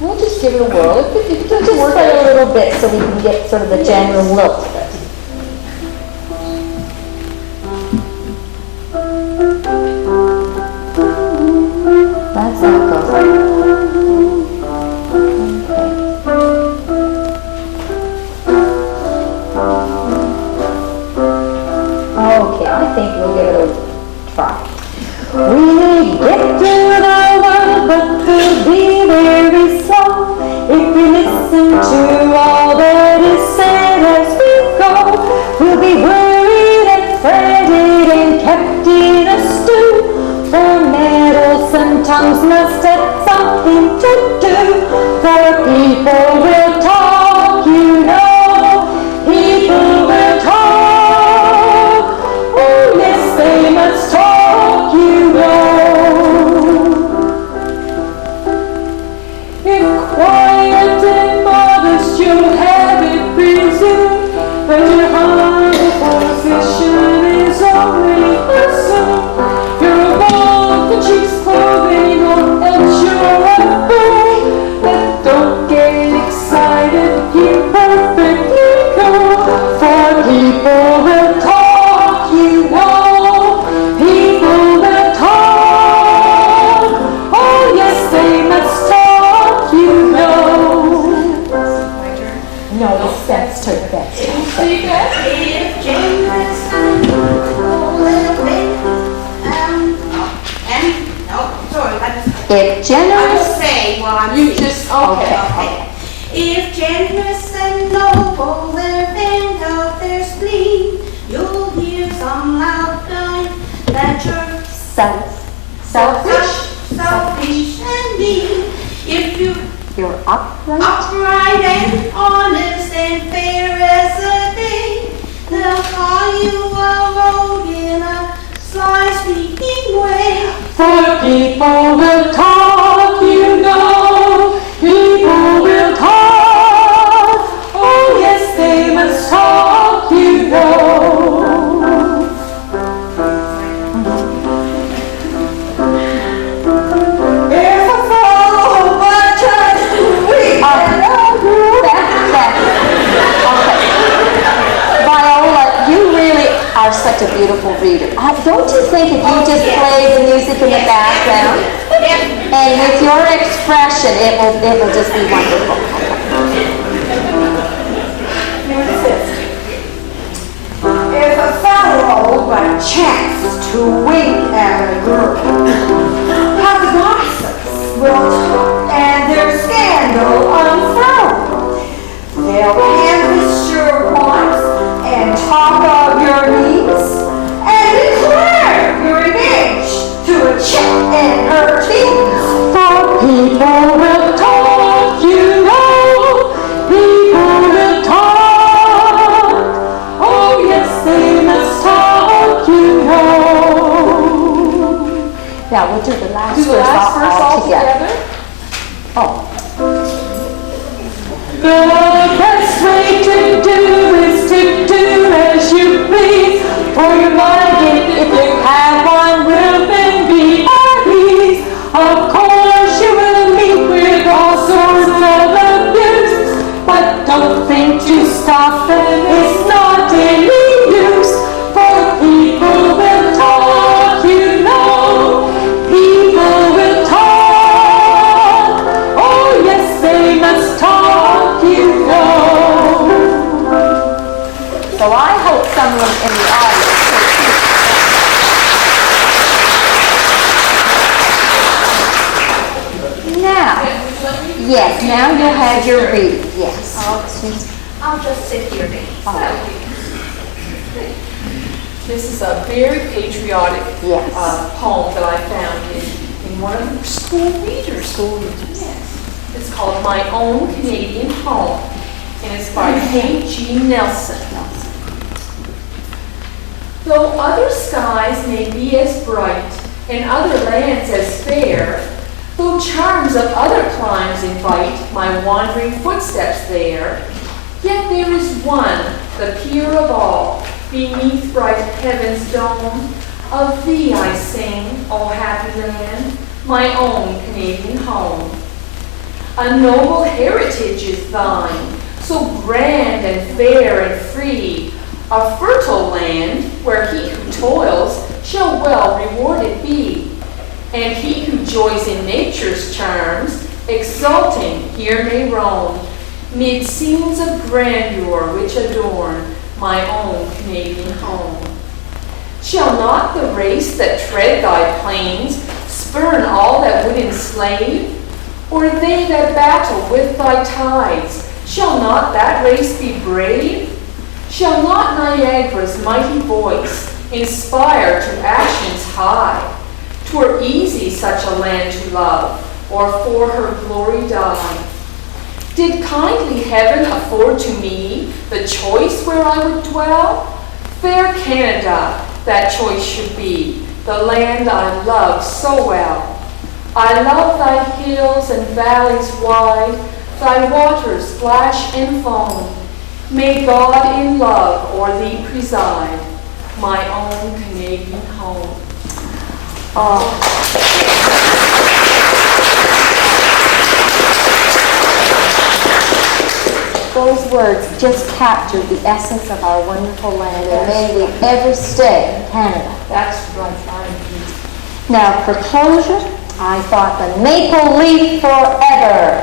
We'll just give it a whirl. Just play a little bit so we can get sort of the general look of it. That's how it goes. Okay, I think we'll give it a try. We may get through the world, but we'll be very slow if we listen to all that is said as we go. We'll be worried and fretted and kept in a stew, for meddlesome tongues must have something to do. For people will talk, you know, people will talk. Oh yes, they must talk, you know. If quiet and modest you'll have it presumed, that your humble position is already assumed. You're a wolf in sheep's clothing, or else you're a fool. But don't get excited, you're perfectly cool. For people will talk, you know. People will talk. Oh yes, they must talk, you know. No, that's too bad. See that? If generous and little bit, sorry, If I generous, will say while I'm You singing. just, okay. Okay. If generous and noble their bent of their spleen, you'll hear some loud guy that you're selfish and mean. If you're upright. upright and honest and fair as a day, they'll call you a rogue in a sly speaking way. For people will talk, you know. People will talk. Oh yes, they must talk, you know. If I fall, but just weak and okay. Viola, you really are such a beautiful reader. Don't you think if you just play the music in the background and with your expression, it will just be wonderful. If a fellow by chance to wink at a girl, how the gossips will talk and their scandal unfurl. They'll canvass your wants and talk of your needs and declare you're engaged to a chick and her teens. For people will talk, you know. People will talk. Oh yes, they must talk, you know. Now we'll do the last Do the last verse all together? Oh. The best way to do is to please. For your mind, if you have one, will then be at ease. Of course, you will meet with all sorts of abuse, but don't think to stop them, it's not any use. For people will talk, you know. People will talk. Oh, yes, they must talk, you know. So I hope someone in the audience now, yes, now you'll have your reading, yes. I'll just sit here, baby. This is a very patriotic Yes. poem that I found in one of the school readers. Yes. It's called My Own Canadian Home, and it's by K.G. Nelson. Though other skies may be as bright and other lands as fair, though charms of other climes invite my wandering footsteps there, yet there is one, the peer of all, beneath bright heaven's dome. Of thee I sing, O happy land, my own Canadian home. A noble heritage is thine, so grand and fair and free, a fertile land where he who toils shall well rewarded be. And he who joys in nature's charms, exulting here may roam, mid scenes of grandeur which adorn my own Canadian home. Shall not the race that tread thy plains spurn all that would enslave? Or they that battle with thy tides, shall not that race be brave? Shall not Niagara's mighty voice inspire to actions high? 'Twere easy such a land to love, or for her glory die. Did kindly heaven afford to me the choice where I would dwell? Fair Canada, that choice should be, the land I love so well. I love thy hills and valleys wide, thy waters flash and foam. May God in love o'er thee preside, my own Canadian home. Those words just captured the essence of our wonderful land, and may we ever stay in Canada. That's right, Now, for closure, I thought the maple leaf forever.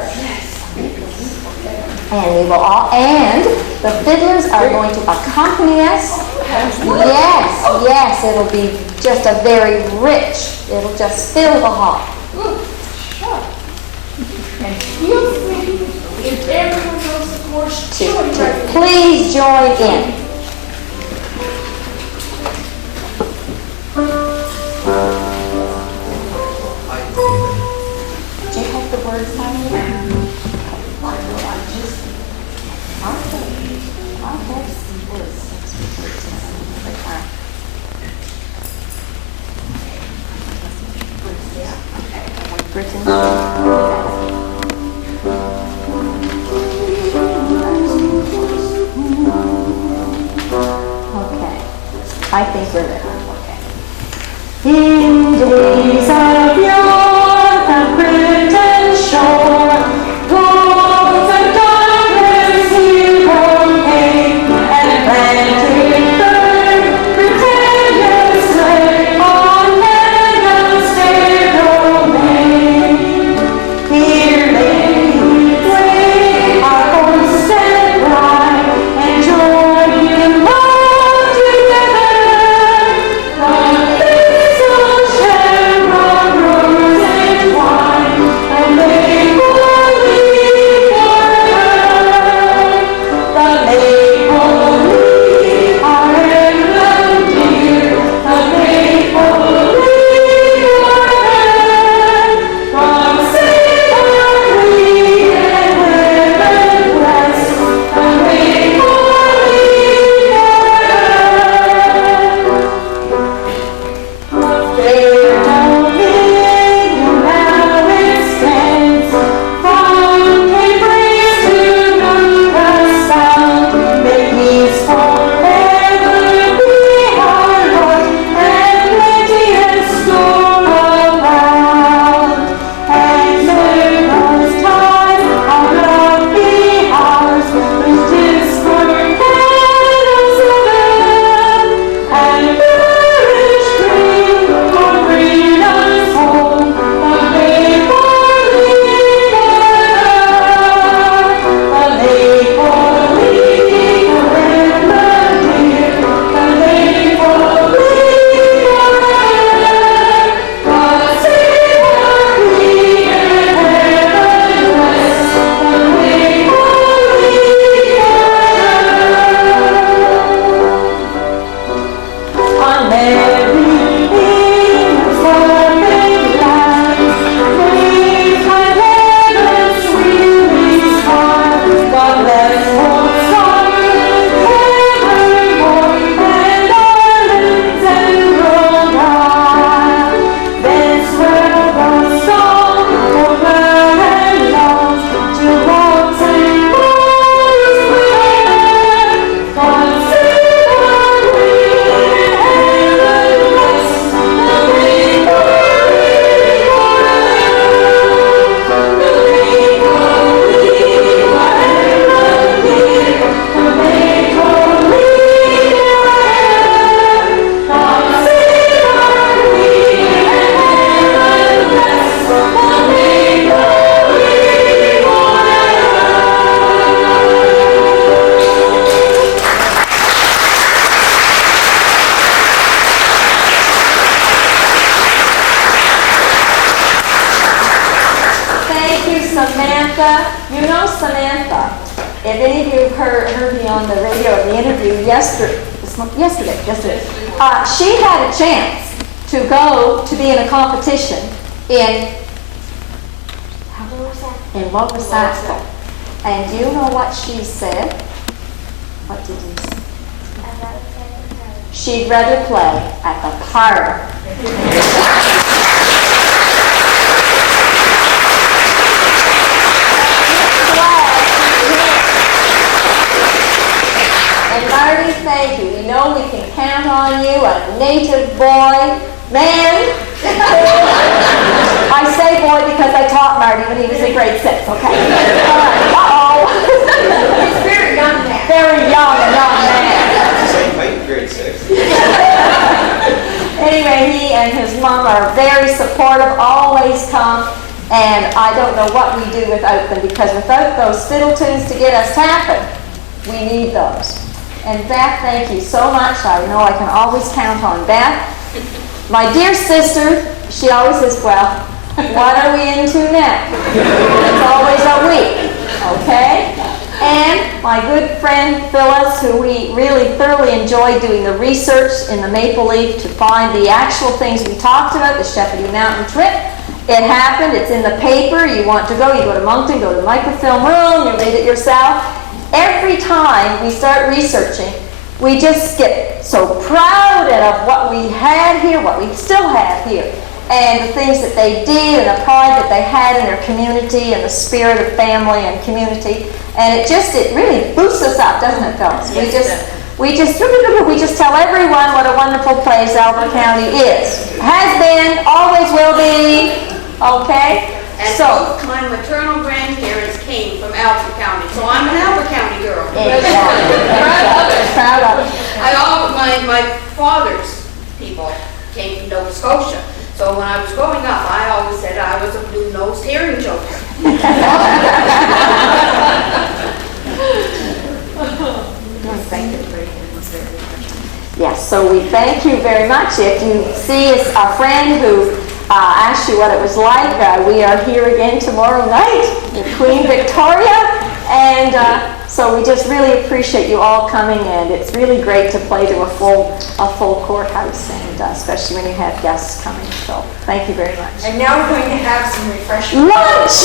And we will all, and the fiddlers are going to accompany us. Yes, it'll be just a very rich, it'll just fill the hall. And feel free, if everyone goes to course, To please join in. Do you have the words on it? Okay, I think we're ready. In days of yore, the British shore, lords and darkness hero came, and planted bird, pretended slave on Canada's fair domain. Here they wait our host and bride, and join in love together. From this Samantha, you know Samantha. If any of you have heard me on the radio of the interview yesterday, she had a chance to go to be in a competition in Lower Saxville. And do you know what she said? What did you say? She'd rather play at the Parlour. And Marty, thank you. We know we can count on you, a native boy. Man, I say boy because I taught Marty when he was in grade 6, okay? All right, uh-oh. He's very young man. Very young man. Same height, grade 6. Anyway, he and his mom are very supportive, always come, and I don't know what we do without them, because without those fiddle tunes to get us tapping, we need those. And Beth, thank you so much. I know I can always count on Beth. My dear sister, she always says, well, what are we into now? It's always a week, okay? And my good friend Phyllis, who we really thoroughly enjoyed doing the research in the Maple Leaf to find the actual things we talked about, the Shepherding Mountain trip. It happened, it's in the paper, you want to go, you go to Moncton, go to the microfilm room, you read it yourself. Every time we start researching, we just get so proud of what we had here, what we still have here, and the things that they did and the pride that they had in their community and the spirit of family and community. And it really boosts us up, doesn't it, Phyllis? We just tell everyone what a wonderful place Albert County is. Has been, always will be, okay? And both my maternal grandparents came from Albert County, so I'm an Albert County girl. Proud of it. My father's people came from Nova Scotia, so when I was growing up, I always said I was a blue-nosed hearing joker. Yes, so we thank you very much. If you see a friend who asked you what it was like, we are here again tomorrow night in Queen Victoria. And so we just really appreciate you all coming, and it's really great to play to a full courthouse, and especially when you have guests coming. So thank you very much. And now we're going to have some refreshments. Lunch!